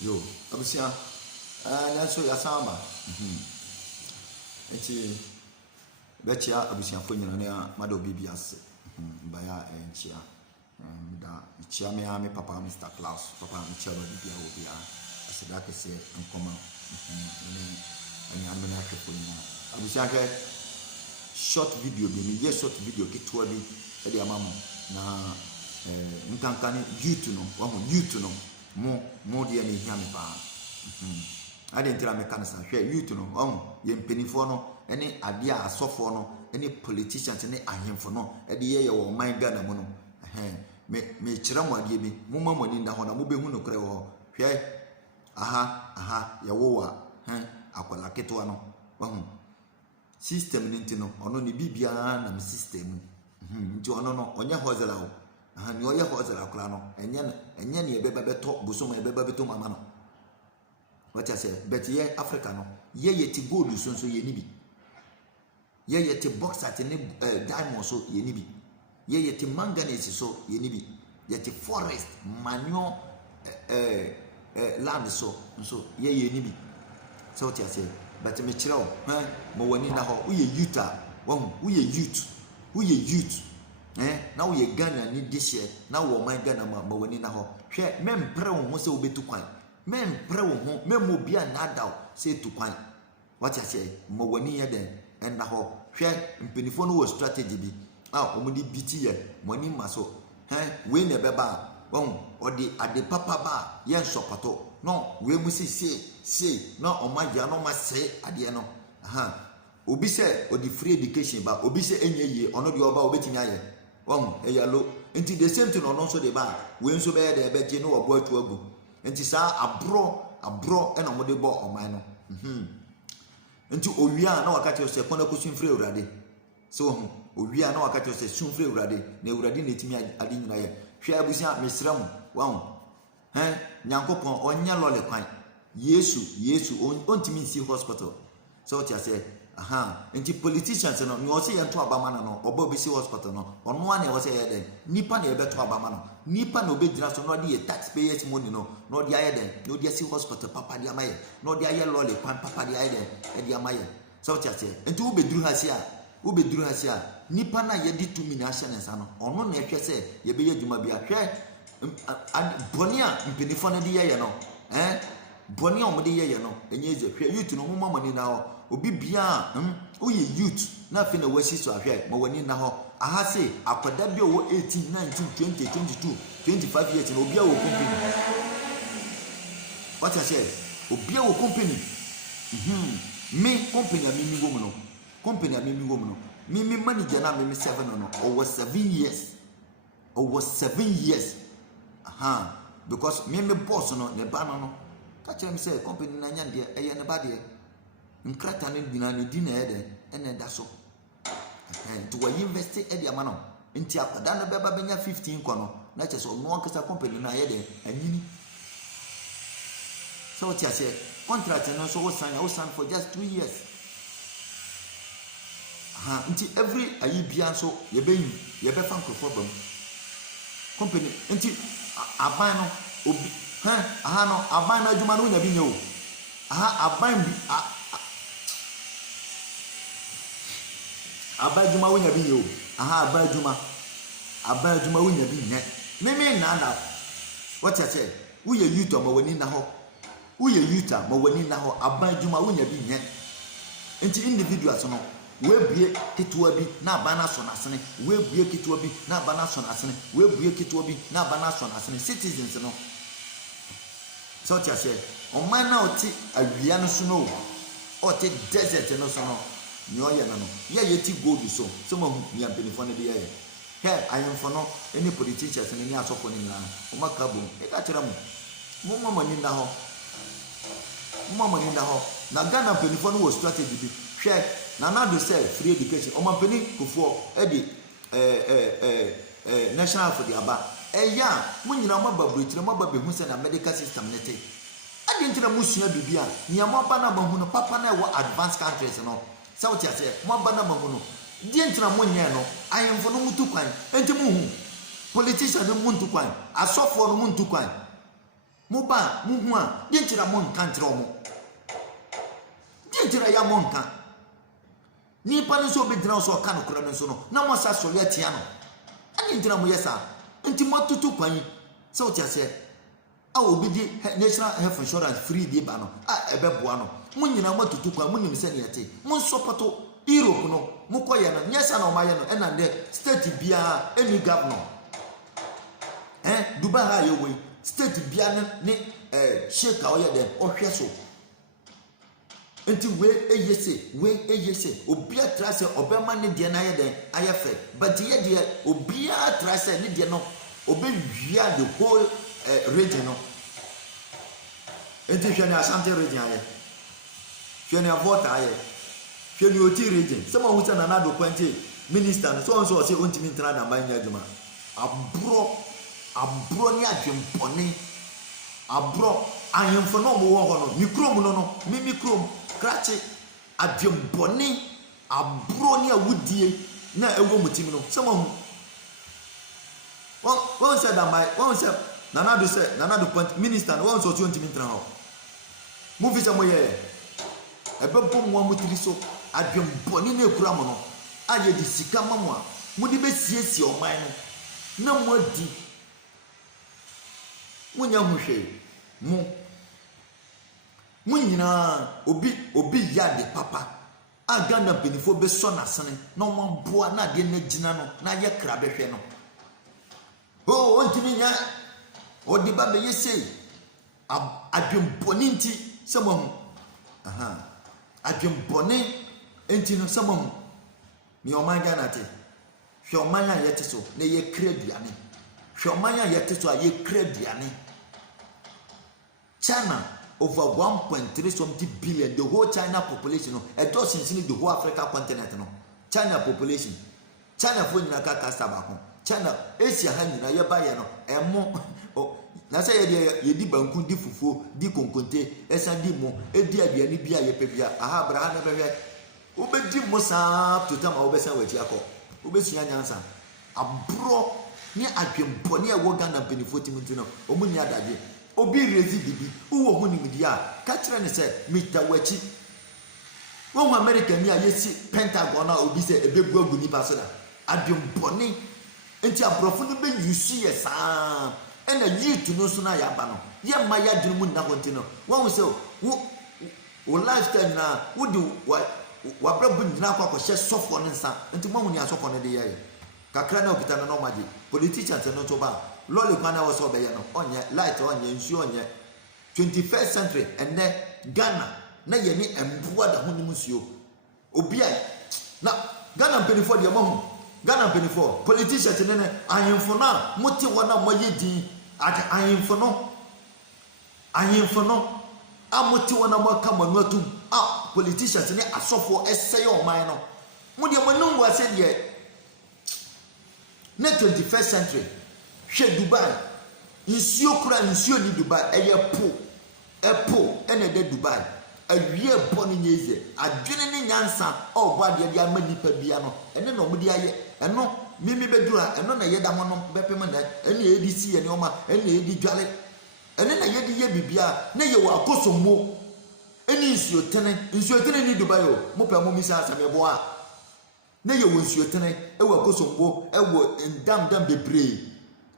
Yo, abusia nanso yasamba enti bechia abusia fo nyina na mado bibi ase baya enchia da ichia me papa Mr. Klaus papa me chia bibi a obi a aseda kese nkoma ni amena kefo nyina abusia ke short video bi me ye short video kitwa bi e de amamo na nkankane YouTube no wa mo YouTube no mo de na hia me pa ade ntira me kan sa hwe YouTube no ye mpenifo no ene ade a asofo no ene politicians ne ahemfo no ede ye wo man Ghana mu no me kire mo ade bi mo mamani nda ho na mo behu no kre wo hwe aha ya wo wa akwala keto no wa hu system ni ntino ono ni bibia na me system nti ono no onye hozela wo ni oye hozela kula no enye ne ebeba beto bosom ebeba beto mama no what I say but ye Africa no ye ti gold so ye ni bi ye ti bauxite ne diamond so ye ni bi ye ti manganese so ye ni bi ye ti forest manure land so ye ni bi so what I say but me kire wo mo wani na ho uye yuta wo uye youth na wo ye Ghana ni dishe na wo man Ghana ma wani na ho hwe mempre wo ho se obetu kwan mempre wo ho memo bia na adaw se tu kwan what I say mo wani ye den enda ho hwe mpenifo no wo strategy bi omudi biti ye mo ni maso we ne beba wo odi ade papa ba ye nsopato no we mu se no omaja no ma se ade no obi se odi free education ba obi se enye ye ono de oba obetimi aye eyalo enti the same thing ono so de ba we nso be de be je no obo atu agu enti sa abro e no mo de bo oman no enti owia na wakati se kona kosun free urade so owia na wakati se sun free urade na urade na etimi ade nyina ye hwe abusia mesram nyankopon onya lole kwan yesu ontimi nsi hospital so tia se enti politicians no ni o se yento abama no oba obisi hospital no ono ane o se yeden nipa na ebeto abama no nipa na obedira so no de taxpayers money no de ayeden no de si hospital papa de amaye no de aye lole kwan papa de ayeden e de amaye so tia se enti obeduru ha sia nipa na ye di 2 million nsa no ono na ehwe se ye be yadwuma bia hwe bonia mpenifo no de ye no bonia o mo de ye no enye eze hwe youth no mo mamani na ho obi bia oye youth na fe na wasi so ahwe ma wani na ho aha se akwada bi owo 18 19 20 22 25 years na obi a wo company what I say obi a wo company me company a mi wo mu no company a mi wo mu no mi manager na mi 7 no over 7 years because me boss no ne ba no ka chere me say company na nya de eye ne ba de nkrata ne dina ne dina ede ene da so to wa invest e dia ma no nti akwada no beba benya 15 kwa no na che so no nkasa company na ye de anyini so ti ase contract no so wo sign for just 2 years nti every ayi bia so ye be fan crofo bam company nti aban no obi no aban na adwuma no nya bi nyo aban bi abajuma wonya bi yo abajuma wonya bi ne meme na what I say uye youth ma wani na ho abajuma wonya bi ne enti individuals no we bue ketua bi na abana so na sene we bue ketua bi na abana so na sene we bue ketua bi na abana so na sene citizens no so what I say o man na oti awia no so no oti desert no so no nyo ye no ye ti gold so ma hu mi ampenifo ne de ye ayemfo no any politicians ne ni asofo ne na o makabo e ka kira mo mama ni nda ho na Ghana ampenifo no wo strategy bi hwe na do say free education o mampeni kofo e di national for the aba ya mo nyina mo babrochire mo babehu se na medical system ne te ade ntira mo sua bibia nya mo ba na mahu no papa na wo advanced countries no so what I say mo ba na mahu no die ntira mo nya no ayemfo no mutu kwan enti mo hu politician no muntu kwan asofo no muntu kwan Moba, Muma, Dintra Moncantra. Dintra ya Monca. Ni Panaso be drowned so can sono. No more Sasoliatiano. And Dintra Moyesa. Intimoto to Pani. So just said, I will be the National Health Insurance free de bano. A bebuano. Munina want to tukwa munim seniate. Mon sopato. Europe no mukoya no nyesa na omaye no ena de state bia any governor Dubai ha ye we state bia ne sheik a oye de ohwe so enti we eyese obi atra se obema ne de na ye de ayefe but ye de obi atra se ne de no obi wia the whole region no enti hwe ne Ashanti region aye hwe ne Volta aye hwe ne Oti region some who say na do kwante minister so say ontimi ntra da ban adwuma abro ni adwempone abro ayemfo no mo wo ho no mikrom no mikrom krache adwempone abro ni awudie na ewo mutim no some who one said that my one said nana do point minister no one so ontimi ntra ho movie some ye ebebo mo mutiri so adwempone na ekura mo no aye di sika mamo a mudi be siesie oman no na mo adi munya hwehwe mu nyina obi yade papa aga na benifo be so na sene na mo boa na de na gina no na ye kra behwe no ontimi nya odi ba be yese adwempone nti semo adwempone enti no semo mi omanga na te hwe omanya yete so na ye kra duane hwe omanya yete so a ye kra duane China over 1.3 something billion, the whole China population no it doesn't the whole Africa continent no China population China for nyina ka kasta ba ko China Asia ha nyina ye ba ye no emo na say ye di banku di fufuo di konkonte esa di mo edi aduane bia ye pebia aha bra na behwe obedi mo sa to tama obesa wachi akọ obesua nyansa abro ni adwempone e wo Ghana benefit mutino omunya adade obi rezi bibi uwo hu nimdi a ka kire ne se mita wachi wo America ni a yesi Pentagon na obi se ebegu agu ni paso da adwempone enti abrofo no be yusu ye saa ena yitu no so na ya ba no ye ma ya dinu mu na kontino wo se wo lifestyle na wo di wa brabu nyina kwa hye sofo ne nsa enti mo hu ni asofo ne de ye kakra na okita no maji politicians no to ba lolly kwana wo so be ye no onye light onye nsu onye 21st century ene Ghana na ye ni emboa da ho ni musuo obi ai na Ghana penifo de mo hu Ghana penifo politicians ne ahemfo na moti wona moye din ade ahemfo no amoti wona mo ka manu atum politicians ne asofo eseye oman no mo de mo num wa se de na 21st century hwe Dubai nsuo kura nsuo ni Dubai epo ene de Dubai awie bo ni nyeze adwene ne nyansa obo ade de ama nipa bia no ene no mudi aye eno mimi bedura eno na yeda ho no bepem na ene edi si ye ne oma ene edi dwale ene na yedi ye bibia na ye wa akosommo ene nsuo tene ni Dubai o mo pa mo misa asamebo a na ye wo nsuo tene e wa akosombo e wo ndam bebre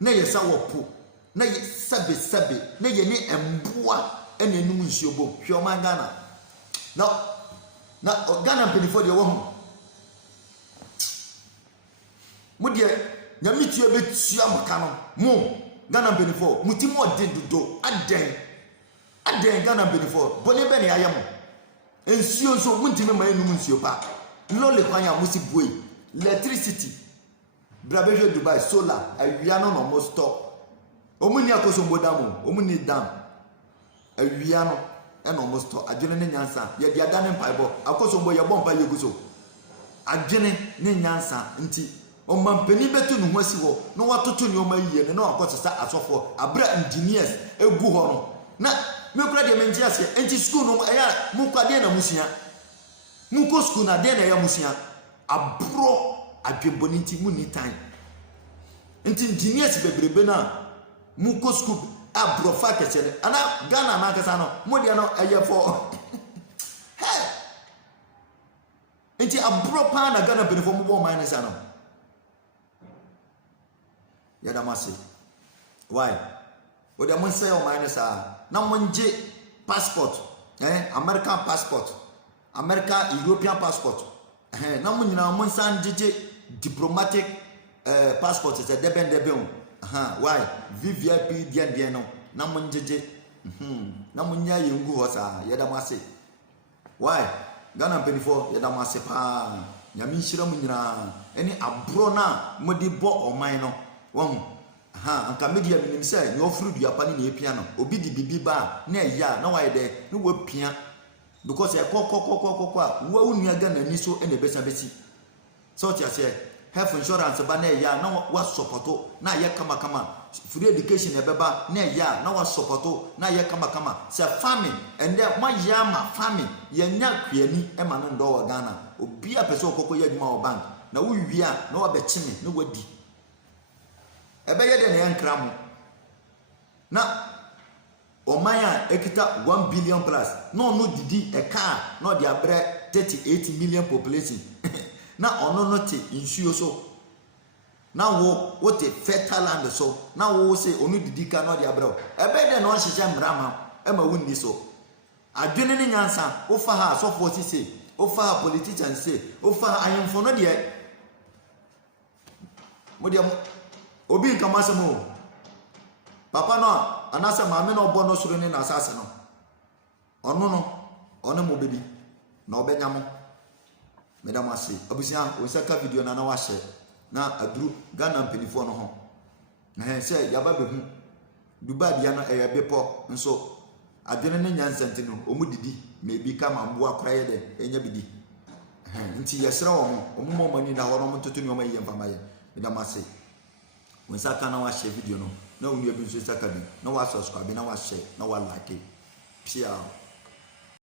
na ye sa wo po na ye sabe na ye ni emboa ene num nsuo bom hwe o man Ghana na Ghana penifo de wo ho mo de nyamitue betua maka no mo Ghana penifo mutimo de dodo aden Ghana penifo bole be ne ayam nsuo so muntime ma enum nsuo pa lole kwanya musi boy electricity brabejo Dubai solar awia no mo stop omuni akosombo dam omuni dam awia no e no mo stop adwene ne nyansa ye dia dane mpaibo akosombo ye bompa ye guso adwene ne nyansa nti o mampeni betu no hwasi ho no watoto ne o mayiye ne no akosesa asofo abra engineers egu ho no na me kura de menji ase enti school no eya mu kwade na musia mu ko school na de na ya musia abro adweboni nti mu ni time enti engineers bebrebe na mu ko school abrofa kese ana Ghana na kasa no mo de no eye for hey enti abropa na Ghana benefo mo bo man ne sa no ya da mase why o de mo say o man ne sa na mo nje passport American passport American European passport na mo nyina mo san jeje diplomatic passport is a debe why VVIP dia no na mo njeje na mo nya yengu ho sa ya da mase why Ghana penifo ya da mase pa nyame nhira mo nyina eni abro na mo di bo oman no wo anka media minim say no furu dua pa ni epia no obi di bibi ba na ya na why de no wa pia because e kokokokokoko wa unia Ghana ni so ene besa besi so ti ase health insurance ba na ya na wa supporto na ye kama free education e beba na ya na wa supporto na ye kama se family ende ma ya ma family ye nya kwiani e ma no ndo wa Ghana obi a pese okoko ya djuma wa bank na wo wia na wa be chime na wadi ebe ye de na yankramo na omanya ekita 1 billion plus no didi e car no de abre 38 million population na ono no te insuo so na wo te fertile land so na wo say onu didi ka no de abre ebe de no hyehyɛ mrama e ma wonni so adwene ne nyansa wo fa ha so for say wo fa ha politicians say wo fa ha ayemfo no de mo de obi nka masemo papa no anasa maame no obo no soro ne na asase no ono mo bebi na obenya mo medam ase abusia o saka video na wa hye na aduru Ghana penifo no ho na he se yaba behu Dubai dia no bepo nso adwene ne nyansante no omudidi mebi kama mbo akora ye de enya bidi nti yesra wo mo mani na ho no mtoto ni o maye mfama ye medam ase o saka na wa hye video no na onua bi nso saka bi na wa subscribe na wa share na wa like pia